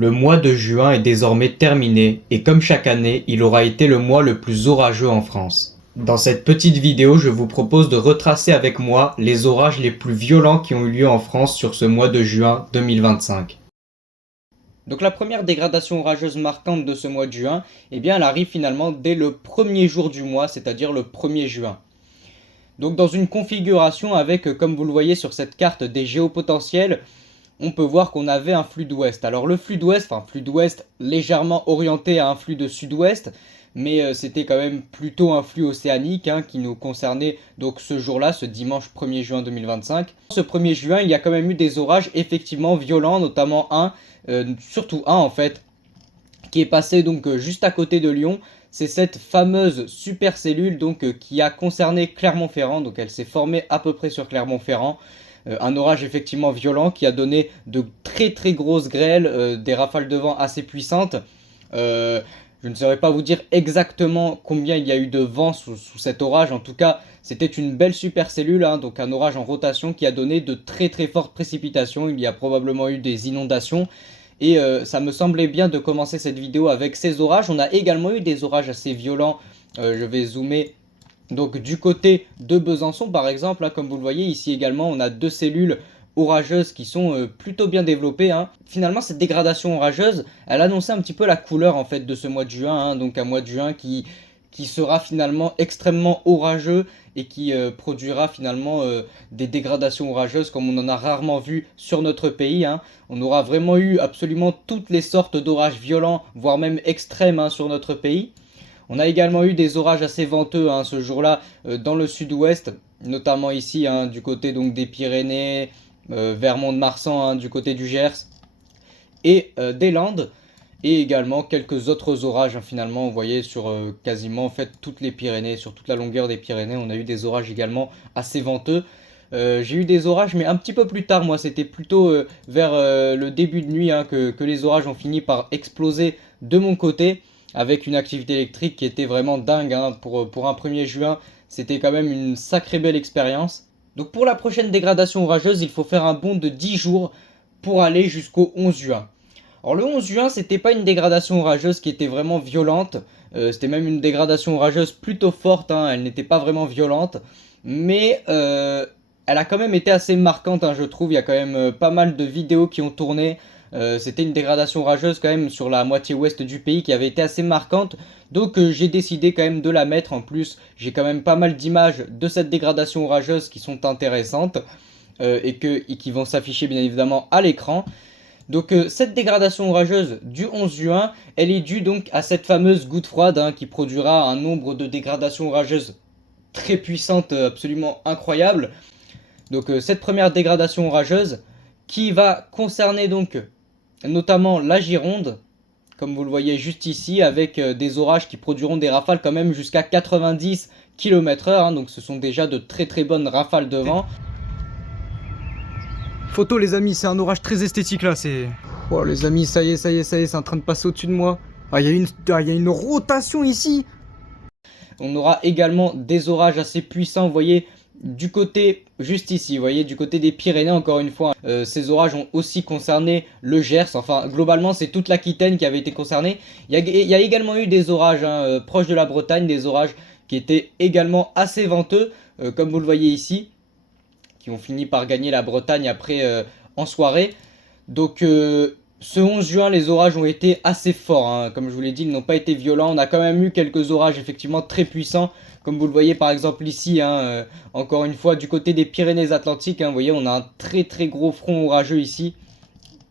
Le mois de juin est désormais terminé et comme chaque année, il aura été le mois le plus orageux en France. Dans cette petite vidéo, je vous propose de retracer avec moi les orages les plus violents qui ont eu lieu en France sur ce mois de juin 2025. Donc la première dégradation orageuse marquante de ce mois de juin, eh bien elle arrive finalement dès le premier jour du mois, c'est-à-dire le 1er juin. Donc dans une configuration avec, comme vous le voyez sur cette carte, des géopotentiels, on peut voir qu'on avait un flux d'ouest. Alors le flux d'ouest, flux d'ouest légèrement orienté à un flux de sud-ouest, mais c'était quand même plutôt un flux océanique qui nous concernait donc ce jour-là, ce dimanche 1er juin 2025. Ce 1er juin, il y a quand même eu des orages effectivement violents, notamment surtout un en fait, qui est passé donc juste à côté de Lyon. C'est cette fameuse supercellule donc qui a concerné Clermont-Ferrand, donc elle s'est formée à peu près sur Clermont-Ferrand. Un orage effectivement violent qui a donné de très très grosses grêles, des rafales de vent assez puissantes. Je ne saurais pas vous dire exactement combien il y a eu de vent sous cet orage. En tout cas, c'était une belle supercellule, donc un orage en rotation qui a donné de très très fortes précipitations. Il y a probablement eu des inondations. Et ça me semblait bien de commencer cette vidéo avec ces orages. On a également eu des orages assez violents. Je vais zoomer. Donc du côté de Besançon par exemple, comme vous le voyez ici également, on a deux cellules orageuses qui sont plutôt bien développées. Finalement cette dégradation orageuse, elle annonçait un petit peu la couleur en fait de ce mois de juin, donc un mois de juin qui sera finalement extrêmement orageux et qui produira finalement des dégradations orageuses comme on en a rarement vu sur notre pays. On aura vraiment eu absolument toutes les sortes d'orages violents, voire même extrêmes sur notre pays. On a également eu des orages assez venteux ce jour-là dans le sud-ouest, notamment ici du côté donc des Pyrénées, vers Mont-de-Marsan du côté du Gers et des Landes. Et également quelques autres orages finalement, vous voyez sur quasiment en fait toutes les Pyrénées, sur toute la longueur des Pyrénées, on a eu des orages également assez venteux. J'ai eu des orages mais un petit peu plus tard, moi c'était plutôt vers le début de nuit que les orages ont fini par exploser de mon côté, avec une activité électrique qui était vraiment dingue pour un 1er juin, c'était quand même une sacrée belle expérience. Donc pour la prochaine dégradation orageuse, il faut faire un bond de 10 jours pour aller jusqu'au 11 juin. Alors le 11 juin, c'était pas une dégradation orageuse qui était vraiment violente, c'était même une dégradation orageuse plutôt forte, elle n'était pas vraiment violente, mais elle a quand même été assez marquante, je trouve. Il y a quand même pas mal de vidéos qui ont tourné. C'était une dégradation orageuse quand même sur la moitié ouest du pays qui avait été assez marquante, donc j'ai décidé quand même de la mettre. En plus j'ai quand même pas mal d'images de cette dégradation orageuse qui sont intéressantes et qui vont s'afficher bien évidemment à l'écran. Donc cette dégradation orageuse du 11 juin, elle est due donc à cette fameuse goutte froide qui produira un nombre de dégradations orageuses très puissantes, absolument incroyables. Donc cette première dégradation orageuse qui va concerner donc notamment la Gironde, comme vous le voyez juste ici, avec des orages qui produiront des rafales quand même jusqu'à 90 km/h, donc ce sont déjà de très très bonnes rafales de vent. Photo les amis, c'est un orage très esthétique là, c'est... Oh les amis, ça y est, c'est en train de passer au-dessus de moi. Ah, il y a une rotation ici. On aura également des orages assez puissants, vous voyez, du côté, juste ici, vous voyez, du côté des Pyrénées, encore une fois. Ces orages ont aussi concerné le Gers, enfin, globalement, c'est toute l'Aquitaine qui avait été concernée. Il y a également eu des orages proches de la Bretagne, des orages qui étaient également assez venteux, comme vous le voyez ici, qui ont fini par gagner la Bretagne après en soirée. Donc ce 11 juin, les orages ont été assez forts, comme je vous l'ai dit, ils n'ont pas été violents. On a quand même eu quelques orages effectivement très puissants, comme vous le voyez par exemple ici, encore une fois du côté des Pyrénées-Atlantiques, vous voyez on a un très très gros front orageux ici,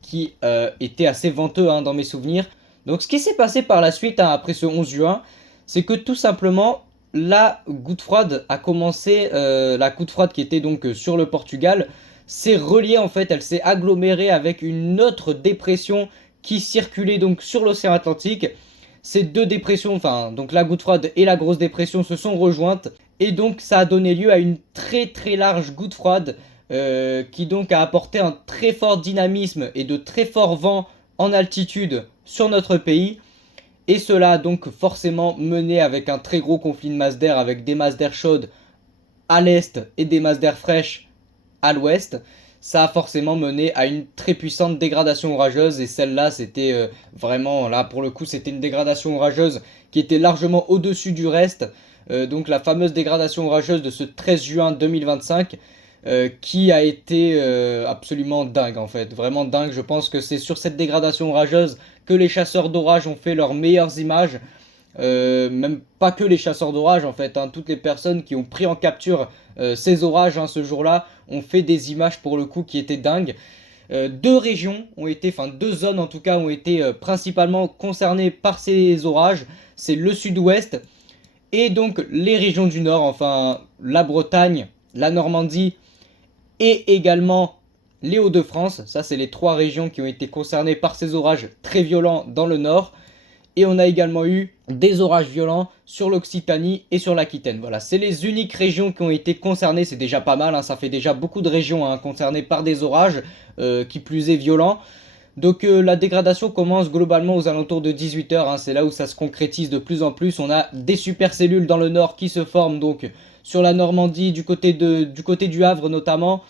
qui était assez venteux dans mes souvenirs. Donc ce qui s'est passé par la suite après ce 11 juin, c'est que tout simplement la goutte froide a commencé, la goutte froide qui était donc sur le Portugal, s'est reliée en fait, elle s'est agglomérée avec une autre dépression qui circulait donc sur l'océan Atlantique. Ces deux dépressions, enfin donc la goutte froide et la grosse dépression se sont rejointes et donc ça a donné lieu à une très très large goutte froide qui donc a apporté un très fort dynamisme et de très forts vents en altitude sur notre pays. Et cela a donc forcément mené avec un très gros conflit de masse d'air, avec des masses d'air chaudes à l'est et des masses d'air fraîches à l'ouest. ça a forcément mené à une très puissante dégradation orageuse. Et celle-là, c'était vraiment, là pour le coup, c'était une dégradation orageuse qui était largement au-dessus du reste. Donc la fameuse dégradation orageuse de ce 13 juin 2025. Qui a été absolument dingue en fait, vraiment dingue. Je pense que c'est sur cette dégradation orageuse que les chasseurs d'orage ont fait leurs meilleures images. Même pas que les chasseurs d'orage en fait, hein, toutes les personnes qui ont pris en capture ces orages ce jour-là ont fait des images pour le coup qui étaient dingues. Deux régions ont été, enfin deux zones en tout cas ont été principalement concernées par ces orages. C'est le sud-ouest et donc les régions du nord, enfin la Bretagne, la Normandie et également les Hauts-de-France. Ça, c'est les trois régions qui ont été concernées par ces orages très violents dans le nord. Et on a également eu des orages violents sur l'Occitanie et sur l'Aquitaine. Voilà, c'est les uniques régions qui ont été concernées. C'est déjà pas mal, hein, ça fait déjà beaucoup de régions concernées par des orages, qui plus est violents. Donc la dégradation commence globalement aux alentours de 18 h, c'est là où ça se concrétise de plus en plus. On a des supercellules dans le nord qui se forment donc sur la Normandie, du côté du Havre notamment,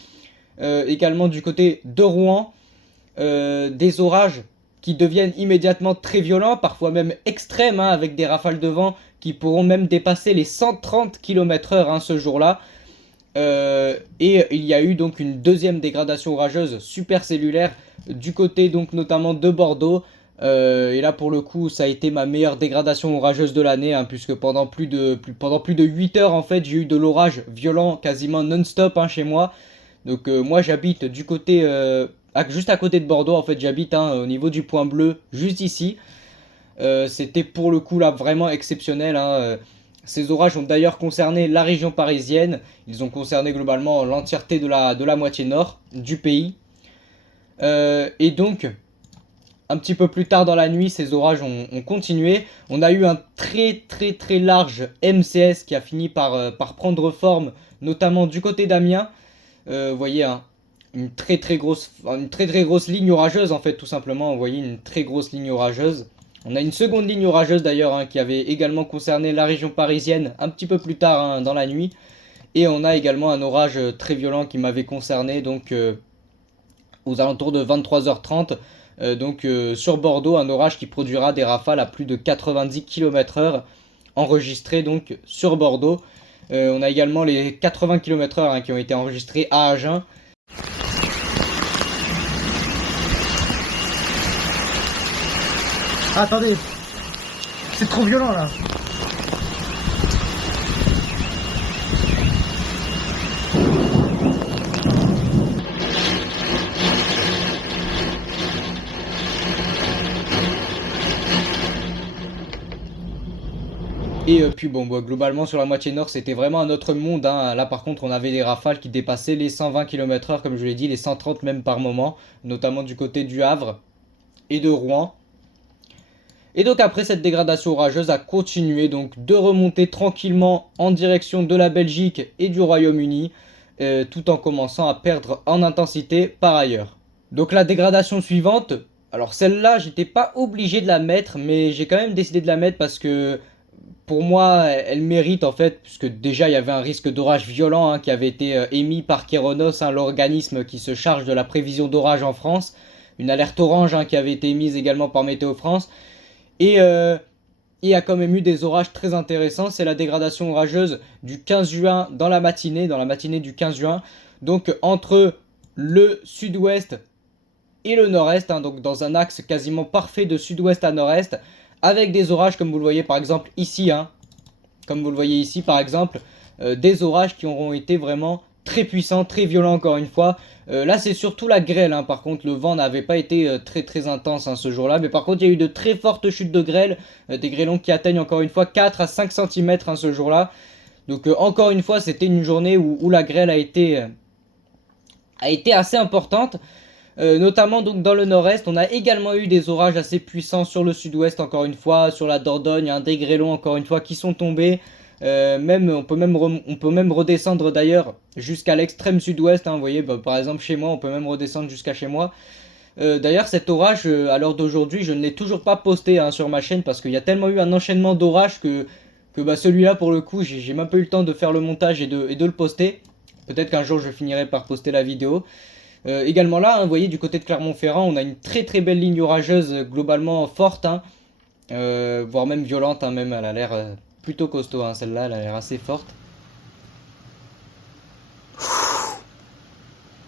également du côté de Rouen, des orages qui deviennent immédiatement très violents, parfois même extrêmes, avec des rafales de vent qui pourront même dépasser les 130 km/h ce jour-là. Et il y a eu donc une deuxième dégradation orageuse supercellulaire du côté donc notamment de Bordeaux. Et là pour le coup ça a été ma meilleure dégradation orageuse de l'année, puisque pendant plus de 8 heures en fait j'ai eu de l'orage violent quasiment non-stop chez moi. Donc moi j'habite du côté juste à côté de Bordeaux en fait, j'habite au niveau du Point Bleu juste ici. C'était pour le coup là vraiment exceptionnel. Ces orages ont d'ailleurs concerné la région parisienne. Ils ont concerné globalement l'entièreté de la moitié nord du pays. Et donc, un petit peu plus tard dans la nuit, ces orages ont continué. On a eu un très très très large MCS qui a fini par prendre forme, notamment du côté d'Amiens. Vous voyez, une très très grosse ligne orageuse en fait, tout simplement. Vous voyez, une très grosse ligne orageuse. On a une seconde ligne orageuse d'ailleurs qui avait également concerné la région parisienne un petit peu plus tard dans la nuit. Et on a également un orage très violent qui m'avait concerné donc aux alentours de 23 h 30. Donc sur Bordeaux, un orage qui produira des rafales à plus de 90 km/h enregistrées donc sur Bordeaux. On a également les 80 km/h qui ont été enregistrés à Agen. Attendez, c'est trop violent là. Et puis bon, globalement sur la moitié nord c'était vraiment un autre monde. Là par contre on avait des rafales qui dépassaient les 120 km/h comme je l'ai dit, les 130 même par moment, notamment du côté du Havre et de Rouen. Et donc après cette dégradation orageuse a continué donc de remonter tranquillement en direction de la Belgique et du Royaume-Uni, tout en commençant à perdre en intensité par ailleurs. Donc la dégradation suivante, alors celle-là j'étais pas obligé de la mettre, mais j'ai quand même décidé de la mettre parce que pour moi elle mérite en fait, puisque déjà il y avait un risque d'orage violent qui avait été émis par Kéronos, l'organisme qui se charge de la prévision d'orage en France, une alerte orange qui avait été émise également par Météo France. Et il y a quand même eu des orages très intéressants. C'est la dégradation orageuse du 15 juin dans la matinée du 15 juin. Donc entre le sud-ouest et le nord-est, donc dans un axe quasiment parfait de sud-ouest à nord-est, avec des orages comme vous le voyez par exemple ici, comme vous le voyez ici par exemple, des orages qui auront été vraiment très puissants, très violents encore une fois. Là c'est surtout la grêle, par contre le vent n'avait pas été très très intense ce jour-là, mais par contre il y a eu de très fortes chutes de grêle, des grêlons qui atteignent encore une fois 4 à 5 cm ce jour-là. Donc encore une fois c'était une journée où la grêle a été assez importante. Notamment donc dans le nord-est, on a également eu des orages assez puissants sur le sud-ouest encore une fois, sur la Dordogne, des grêlons encore une fois qui sont tombés. On peut même redescendre d'ailleurs jusqu'à l'extrême sud-ouest, vous voyez par exemple chez moi on peut même redescendre jusqu'à chez moi. D'ailleurs cet orage à l'heure d'aujourd'hui je ne l'ai toujours pas posté sur ma chaîne parce qu'il y a tellement eu un enchaînement d'orages que celui-là pour le coup j'ai même pas eu le temps de faire le montage et de le poster. Peut-être qu'un jour je finirai par poster la vidéo. Également là, hein, vous voyez, du côté de Clermont-Ferrand, on a une très très belle ligne orageuse, globalement forte, hein, voire même violente, hein, même elle a l'air plutôt costaud, hein, celle-là, elle a l'air assez forte.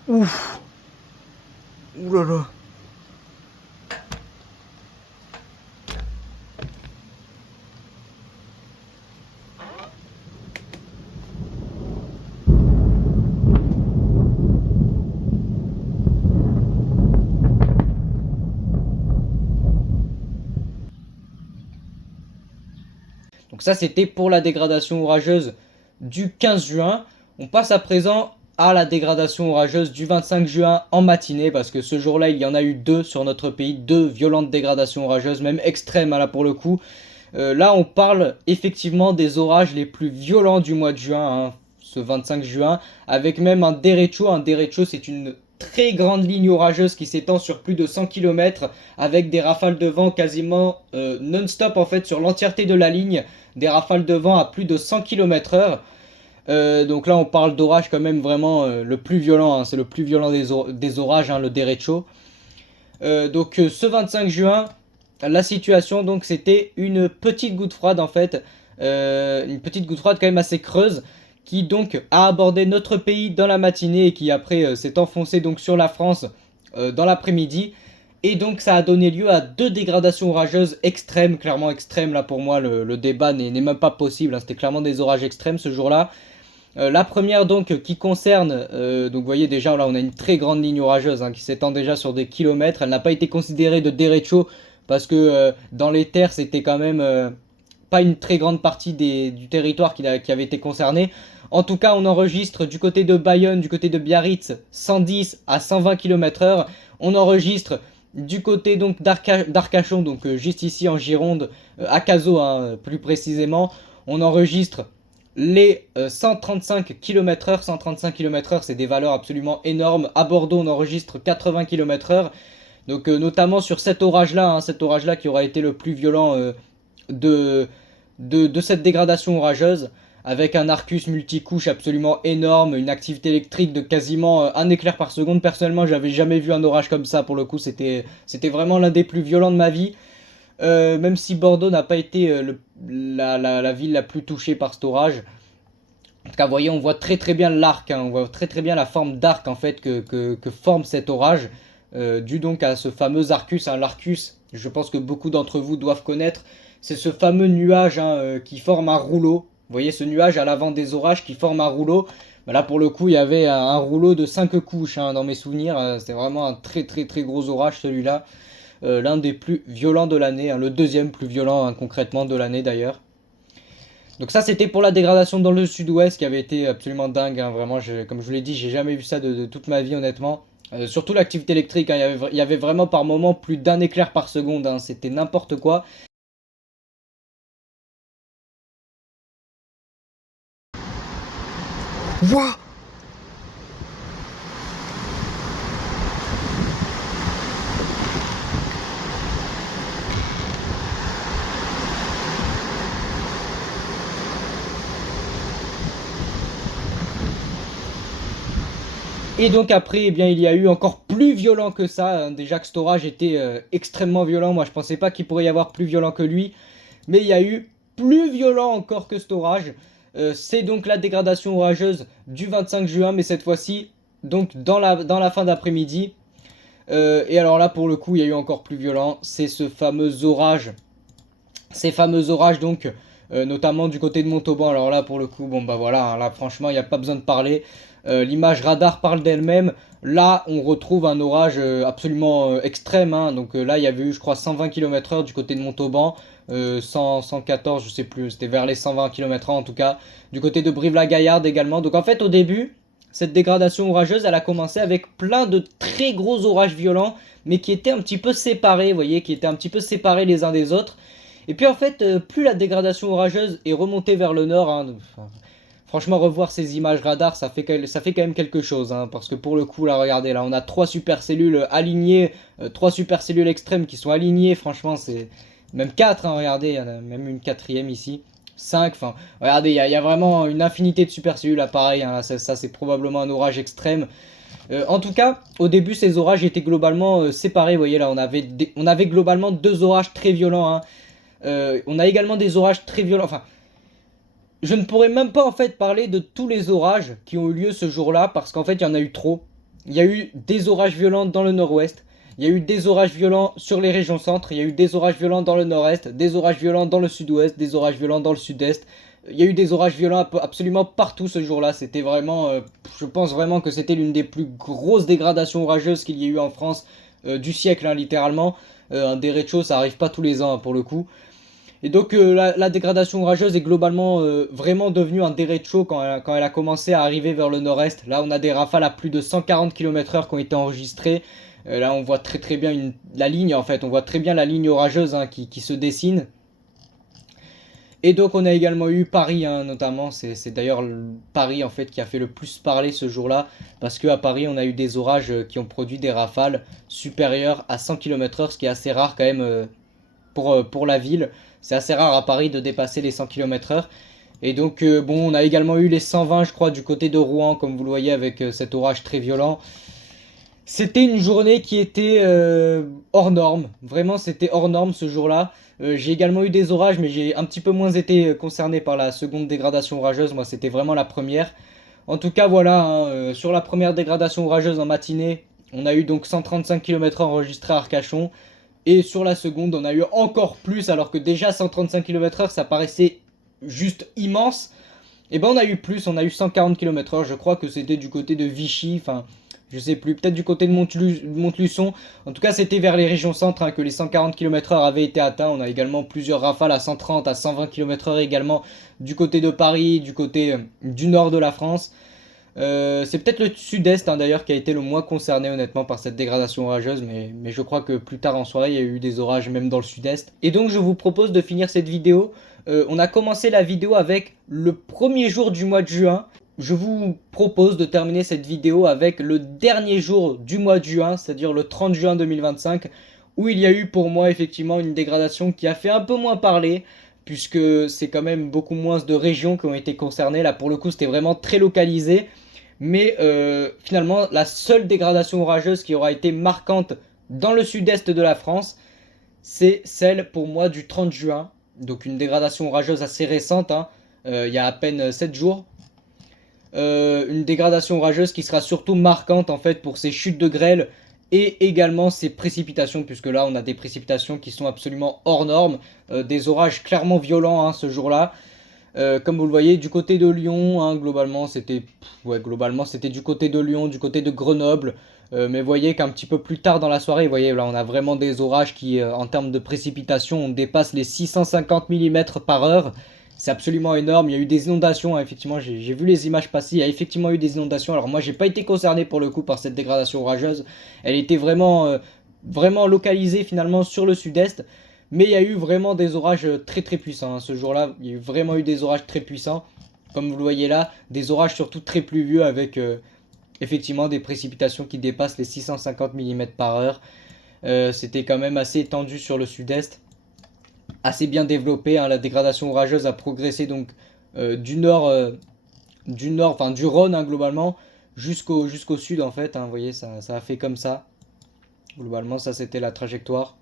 Ouf. Ouh là là. Donc ça, c'était pour la dégradation orageuse du 15 juin. On passe à présent à la dégradation orageuse du 25 juin en matinée, parce que ce jour-là, il y en a eu deux sur notre pays, deux violentes dégradations orageuses, même extrêmes là pour le coup. Là, on parle effectivement des orages les plus violents du mois de juin, hein, ce 25 juin, avec même un derecho. Un derecho, c'est une très grande ligne orageuse qui s'étend sur plus de 100 km, avec des rafales de vent quasiment non-stop en fait sur l'entièreté de la ligne, des rafales de vent à plus de 100 km/h. Donc là, on parle d'orage quand même vraiment le plus violent, hein, c'est le plus violent des orages, hein, le derecho. Donc ce 25 juin, la situation, donc c'était une petite goutte froide en fait, une petite goutte froide quand même assez creuse, qui donc a abordé notre pays dans la matinée et qui après s'est enfoncée donc sur la France dans l'après-midi. Et donc ça a donné lieu à deux dégradations orageuses extrêmes, clairement extrêmes. Là pour moi le débat n'est même pas possible, hein. C'était clairement des orages extrêmes ce jour-là. La première donc qui concerne, donc vous voyez déjà là on a une très grande ligne orageuse, hein, qui s'étend déjà sur des kilomètres. Elle n'a pas été considérée de derecho parce que dans les terres c'était quand même pas une très grande partie du territoire qui avait été concerné. En tout cas, on enregistre du côté de Bayonne, du côté de Biarritz, 110 à 120 km/h. On enregistre du côté donc d'Arcachon, donc juste ici en Gironde, à Cazaux, hein, plus précisément, on enregistre les 135 km/h. 135 km/h, c'est des valeurs absolument énormes. À Bordeaux, on enregistre 80 km/h. Donc notamment sur cet orage-là, hein, cet orage-là qui aura été le plus violent de, de cette dégradation orageuse, avec un Arcus multicouche absolument énorme, une activité électrique de quasiment 1 éclair par seconde. Personnellement, j'avais jamais vu un orage comme ça. Pour le coup, c'était vraiment l'un des plus violents de ma vie. Même si Bordeaux n'a pas été la ville la plus touchée par cet orage. En tout cas, vous voyez, on voit très très bien l'arc, hein, on voit très très bien la forme d'arc en fait que forme cet orage, dû donc à ce fameux Arcus, hein. L'Arcus, je pense que beaucoup d'entre vous doivent connaître, c'est ce fameux nuage, hein, qui forme un rouleau. Vous voyez ce nuage à l'avant des orages qui forme un rouleau. Bah là pour le coup il y avait un rouleau de 5 couches, hein, dans mes souvenirs. C'était vraiment un très très très gros orage celui-là. L'un des plus violents de l'année, hein, le deuxième plus violent, hein, concrètement de l'année d'ailleurs. Donc ça c'était pour la dégradation dans le sud-ouest qui avait été absolument dingue, hein, vraiment, comme je vous l'ai dit, j'ai jamais vu ça de toute ma vie honnêtement. Surtout l'activité électrique, hein, il y avait vraiment par moment plus d'1 éclair par seconde, hein, c'était n'importe quoi. Wouah. Et donc après, eh bien, il y a eu encore plus violent que ça, hein. Déjà que cet orage était extrêmement violent, moi je pensais pas qu'il pourrait y avoir plus violent que lui. Mais il y a eu plus violent encore que cet orage. C'est donc la dégradation orageuse du 25 juin, mais cette fois-ci, donc dans la fin d'après-midi. Et alors là, pour le coup, il y a eu encore plus violent. C'est ce fameux orage. Ces fameux orages, donc, notamment du côté de Montauban. Alors là, pour le coup, bon bah voilà, hein, là franchement, il n'y a pas besoin de parler. L'image radar parle d'elle-même. Là, on retrouve un orage absolument extrême, hein. Donc là, il y avait eu, je crois, 120 km/h du côté de Montauban. 114, je sais plus, c'était vers les 120 km/h en tout cas. Du côté de Brive-la-Gaillarde également. Donc en fait, au début, cette dégradation orageuse, elle a commencé avec plein de très gros orages violents, mais qui étaient un petit peu séparés, vous voyez, qui étaient un petit peu séparés les uns des autres. Et puis en fait, plus la dégradation orageuse est remontée vers le nord, hein, franchement, revoir ces images radar, ça fait quand même quelque chose, hein, parce que pour le coup, là, regardez, là, on a trois supercellules alignées, trois supercellules extrêmes qui sont alignées, franchement, c'est même quatre, hein, regardez, il y en a même une quatrième ici, 5, enfin, regardez, il y a vraiment une infinité de supercellules, là, pareil, hein, ça c'est probablement un orage extrême. En tout cas, au début, ces orages étaient globalement séparés. Vous voyez là, on avait globalement deux orages très violents, hein. On a également des orages très violents. Enfin, je ne pourrais même pas en fait parler de tous les orages qui ont eu lieu ce jour-là parce qu'en fait, il y en a eu trop. Il y a eu des orages violents dans le nord-ouest. Il y a eu des orages violents sur les régions centres. Il y a eu des orages violents dans le nord-est, des orages violents dans le sud-ouest, des orages violents dans le sud-est. Il y a eu des orages violents absolument partout ce jour-là. C'était vraiment, je pense vraiment que c'était l'une des plus grosses dégradations orageuses qu'il y ait eu en France du siècle, hein, littéralement. Un dérecho, ça arrive pas tous les ans, hein, pour le coup. Et donc la dégradation orageuse est globalement vraiment devenue un derecho quand elle a commencé à arriver vers le nord-est. Là on a des rafales à plus de 140 km/h qui ont été enregistrées. Là on voit très bien la ligne en fait, on voit très bien la ligne orageuse, hein, qui se dessine. Et donc on a également eu Paris, hein, notamment, c'est d'ailleurs Paris en fait qui a fait le plus parler ce jour-là, parce qu'à Paris on a eu des orages qui ont produit des rafales supérieures à 100 km/h, ce qui est assez rare quand même pour la ville. C'est assez rare à Paris de dépasser les 100 km/h. Et donc bon, on a également eu les 120 je crois du côté de Rouen, comme vous le voyez avec cet orage très violent. C'était une journée qui était hors norme, vraiment c'était hors norme ce jour-là. J'ai également eu des orages, mais j'ai un petit peu moins été concerné par la seconde dégradation orageuse, moi c'était vraiment la première. En tout cas voilà, hein, sur la première dégradation orageuse en matinée, on a eu donc 135 km/h enregistrés à Arcachon. Et sur la seconde, on a eu encore plus, alors que déjà 135 km/h, ça paraissait juste immense. Et ben on a eu plus, on a eu 140 km/h, je crois que c'était du côté de Vichy, enfin, je sais plus, peut-être du côté de Montluçon. En tout cas, c'était vers les régions centres, hein, que les 140 km/h avaient été atteints. On a également plusieurs rafales à 130, à 120 km/h également du côté de Paris, du côté du nord de la France. C'est peut-être le sud-est, hein, d'ailleurs, qui a été le moins concerné honnêtement par cette dégradation orageuse, mais je crois que plus tard en soirée il y a eu des orages même dans le sud-est. Et donc je vous propose de finir cette vidéo. On a commencé la vidéo avec le premier jour du mois de juin. Je vous propose de terminer cette vidéo avec le dernier jour du mois de juin, c'est-à-dire le 30 juin 2025, où il y a eu pour moi effectivement une dégradation qui a fait un peu moins parler, puisque c'est quand même beaucoup moins de régions qui ont été concernées. Là pour le coup c'était vraiment très localisé. Mais finalement, la seule dégradation orageuse qui aura été marquante dans le sud-est de la France, c'est celle pour moi du 30 juin. Donc une dégradation orageuse assez récente, hein, il y a à peine 7 jours. Une dégradation orageuse qui sera surtout marquante en fait pour ses chutes de grêle et également ses précipitations, puisque là on a des précipitations qui sont absolument hors normes, des orages clairement violents, hein, ce jour-là. Comme vous le voyez, du côté de Lyon, hein, globalement c'était du côté de Lyon, du côté de Grenoble. Mais vous voyez qu'un petit peu plus tard dans la soirée, vous voyez là on a vraiment des orages qui en termes de précipitation on dépasse les 650 mm par heure. C'est absolument énorme. Il y a eu des inondations, hein, effectivement, j'ai vu les images passer. Il y a effectivement eu des inondations. Alors moi j'ai pas été concerné pour le coup par cette dégradation orageuse. Elle était vraiment localisée finalement sur le sud-est. Mais il y a eu vraiment des orages très puissants, hein. Ce jour-là, il y a vraiment eu des orages très puissants. Comme vous le voyez là, des orages surtout très pluvieux avec effectivement des précipitations qui dépassent les 650 mm par heure. C'était quand même assez étendu sur le sud-est. Assez bien développé, hein. La dégradation orageuse a progressé donc du nord, enfin du Rhône, hein, globalement, jusqu'au sud en fait, hein. Vous voyez, ça a fait comme ça. Globalement, ça c'était la trajectoire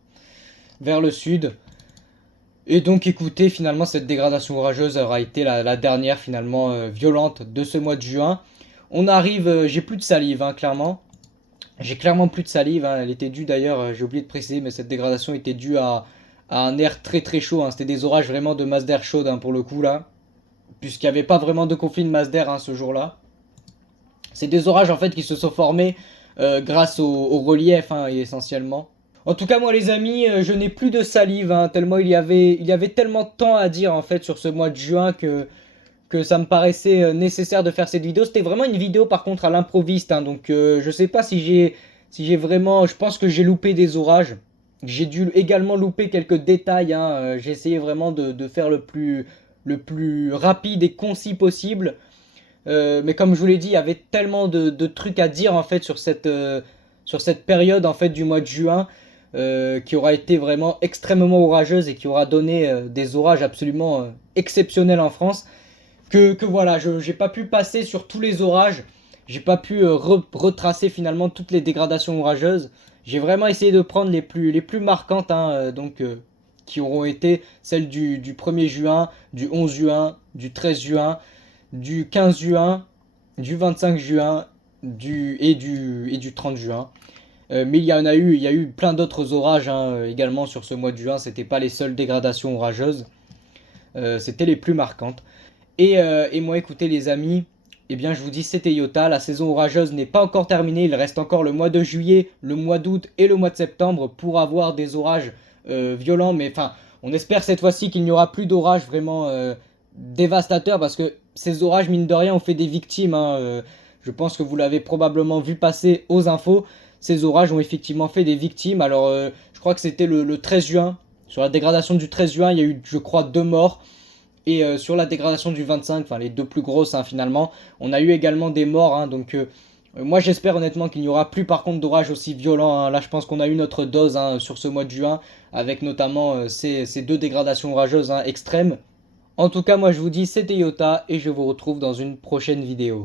vers le sud. Et donc écoutez, finalement cette dégradation orageuse aura été la dernière finalement violente de ce mois de juin. On arrive, j'ai plus de salive, hein, clairement. J'ai clairement plus de salive, hein. Elle était due d'ailleurs, j'ai oublié de préciser, mais cette dégradation était due à un air très chaud, hein. C'était des orages vraiment de masse d'air chaude, hein, pour le coup là. Puisqu'il n'y avait pas vraiment de conflit de masse d'air, hein, ce jour-là. C'est des orages en fait qui se sont formés grâce au relief, hein, essentiellement. En tout cas moi les amis, je n'ai plus de salive, hein, tellement il y avait tellement de temps à dire en fait sur ce mois de juin que ça me paraissait nécessaire de faire cette vidéo. C'était vraiment une vidéo par contre à l'improviste, hein, donc je sais pas si j'ai vraiment, je pense que j'ai loupé des orages. J'ai dû également louper quelques détails, hein, j'ai essayé vraiment de faire le plus rapide et concis possible. Mais comme je vous l'ai dit, il y avait tellement de trucs à dire en fait sur cette période en fait du mois de juin, qui aura été vraiment extrêmement orageuse et qui aura donné des orages absolument exceptionnels en France, que voilà, je n'ai pas pu passer sur tous les orages. j'ai pas pu retracer finalement toutes les dégradations orageuses. J'ai vraiment essayé de prendre les plus marquantes, hein, qui auront été celles du 1er juin, du 11 juin, du 13 juin, du 15 juin, du 25 juin et du 30 juin. Mais il y a eu plein d'autres orages, hein, également sur ce mois de juin. C'était pas les seules dégradations orageuses, c'était les plus marquantes. Et moi, écoutez les amis, eh bien je vous dis c'était Iota, la saison orageuse n'est pas encore terminée, il reste encore le mois de juillet, le mois d'août et le mois de septembre pour avoir des orages violents, mais enfin on espère cette fois-ci qu'il n'y aura plus d'orages vraiment dévastateurs parce que ces orages mine de rien ont fait des victimes, hein, je pense que vous l'avez probablement vu passer aux infos, ces orages ont effectivement fait des victimes, alors je crois que c'était le 13 juin, sur la dégradation du 13 juin il y a eu je crois 2 morts. Et sur la dégradation du 25, enfin les deux plus grosses, hein, finalement, on a eu également des morts. Hein, donc moi j'espère honnêtement qu'il n'y aura plus par contre d'orages aussi violents. Hein. Là je pense qu'on a eu notre dose, hein, sur ce mois de juin, avec notamment ces deux dégradations orageuses, hein, extrêmes. En tout cas moi je vous dis c'était Iota et je vous retrouve dans une prochaine vidéo.